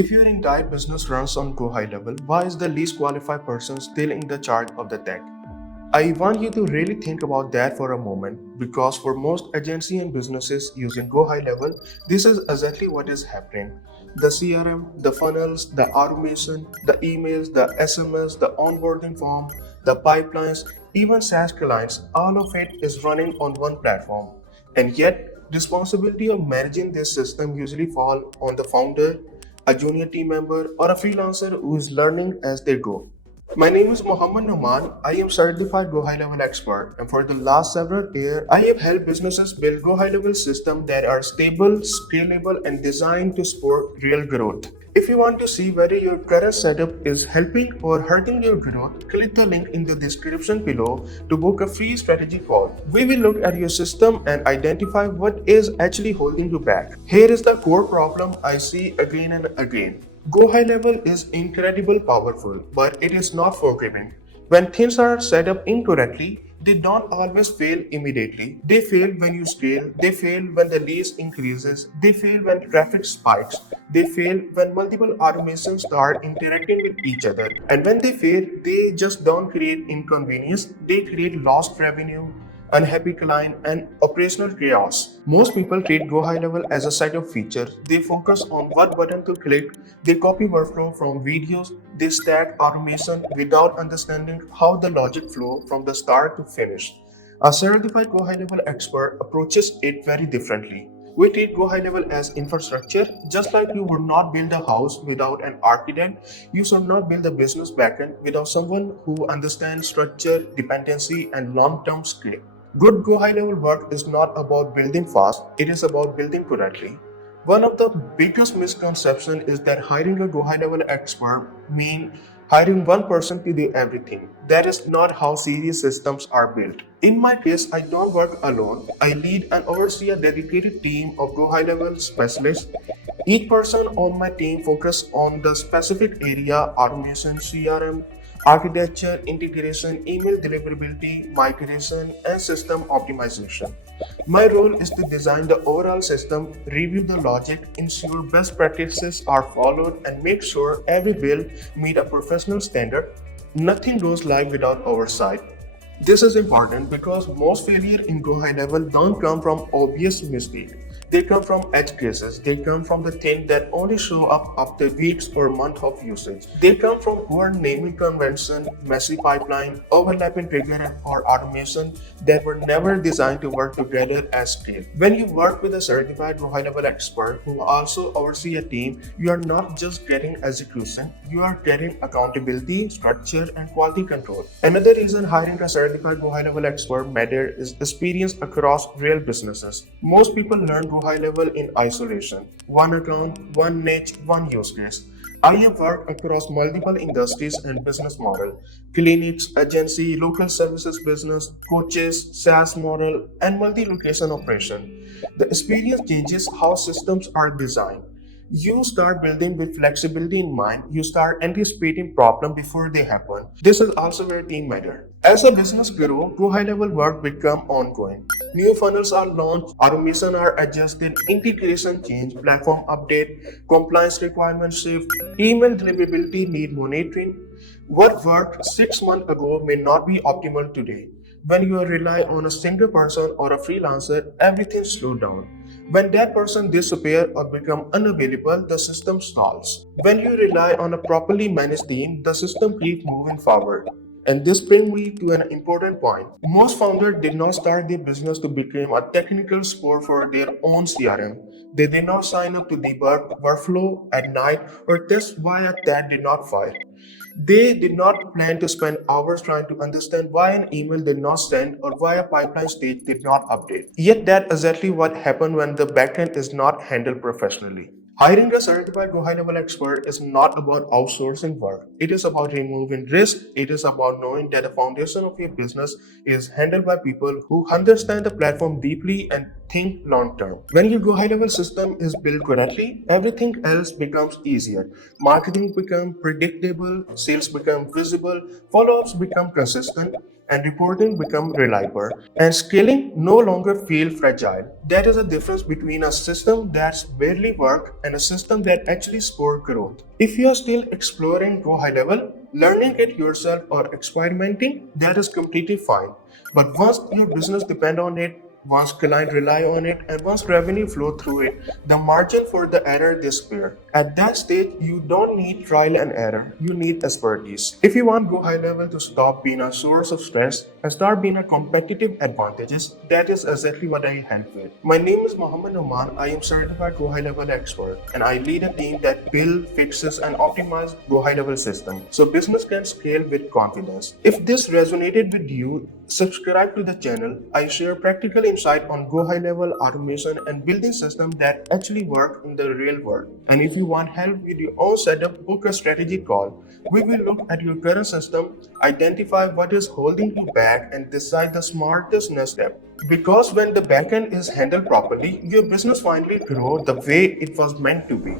If your entire business runs on GoHighLevel, why is the least qualified person still in the charge of the tech? I want you to really think about that for a moment because for most agencies and businesses using GoHighLevel, this is exactly what is happening. The CRM, the funnels, the automation, the emails, the SMS, the onboarding form, the pipelines, even SaaS clients, all of it is running on one platform. And yet, responsibility of managing this system usually fall on the founder, a junior team member, or a freelancer who is learning as they go. My name is Mohammed Noman. I am certified Go High Level expert, and for the last several years, I have helped businesses build Go High Level systems that are stable, scalable, and designed to support real growth. If you want to see whether your current setup is helping or hurting your growth, click the link in the description below to book a free strategy call. We will look at your system and identify what is actually holding you back. Here is the core problem I see again and again. Go High Level is incredibly powerful, but it is not forgiving. When things are set up incorrectly, they don't always fail immediately. They fail when you scale, they fail when the lease increases, they fail when traffic spikes, they fail when multiple automations start interacting with each other. And when they fail, they just don't create inconvenience, they create lost revenue, unhappy client, and operational chaos. Most people treat Go High Level as a set of features. They focus on what button to click, they copy workflow from videos, they stack automation without understanding how the logic flow from the start to finish. A certified Go High Level expert approaches it very differently. We treat Go High Level as infrastructure, just like you would not build a house without an architect. You should not build a business backend without someone who understands structure, dependency, and long-term scale. Good Go High Level work is not about building fast, it is about building correctly. One of the biggest misconceptions is that hiring a Go High Level expert means hiring one person to do everything. That is not how serious systems are built. In my case, I don't work alone. I lead and oversee a dedicated team of Go High Level specialists. Each person on my team focuses on the specific area: automation, CRM, architecture, integration, email deliverability, migration, and system optimization. My role is to design the overall system, review the logic, ensure best practices are followed, and make sure every build meets a professional standard. Nothing goes live without oversight. This is important because most failure in Go High Level don't come from obvious mistake. They come from edge cases. They come from the things that only show up after weeks or months of usage. They come from poor naming convention, messy pipeline, overlapping trigger or automation that were never designed to work together as scale. When you work with a certified Go High Level expert who also oversee a team, you are not just getting execution, you are getting accountability, structure, and quality control. Another reason hiring a certified Go High Level expert matters is experience across real businesses. Most people learn Go High Level in isolation. One account, one niche, one use case. I have worked across multiple industries and business model: clinics, agency, local services business, coaches, SaaS model, and multi-location operation. The experience changes how systems are designed. You start building with flexibility in mind. You start anticipating problems before they happen. This is also where team matter. As a business grows, Go High Level work become ongoing. New funnels are launched, automation are adjusted, integration change, platform update, compliance requirements shift, email deliverability need monitoring. What worked 6 months ago may not be optimal today. When you rely on a single person or a freelancer, everything slows down. When that person disappears or becomes unavailable, the system stalls. When you rely on a properly managed team, the system keeps moving forward. And this brings me to an important point. Most founders did not start their business to become a technical support for their own CRM. They did not sign up to debug workflow at night or test why a tab did not fire. They did not plan to spend hours trying to understand why an email did not send or why a pipeline stage did not update. Yet that's exactly what happens when the backend is not handled professionally. Hiring a certified Go High Level expert is not about outsourcing work. It is about removing risk. It is about knowing that the foundation of your business is handled by people who understand the platform deeply and think long term. When your Go High Level system is built correctly, everything else becomes easier. Marketing becomes predictable, sales become visible, follow ups become consistent, and reporting become reliable, and scaling no longer feel fragile. That is the difference between a system that's barely work and a system that actually support growth. If you are still exploring Go High Level, learning it yourself or experimenting, that is completely fine. But once your business depend on it, once clients rely on it, and once revenue flow through it, the margin for the error disappears. At that stage, you don't need trial and error, you need expertise. If you want Go High Level to stop being a source of stress and start being a competitive advantages, that is exactly what I help with. My name is Mohammed Oman. I am certified Go High Level expert, and I lead a team that build, fixes, and optimizes Go High Level system so business can scale with confidence. If this resonated with you, subscribe to the channel. I share practical insight on Go High Level automation and building systems that actually work in the real world. And if you want help with your own setup, book a strategy call. We will look at your current system, identify what is holding you back, and decide the smartest next step. Because when the backend is handled properly, your business finally grows the way it was meant to be.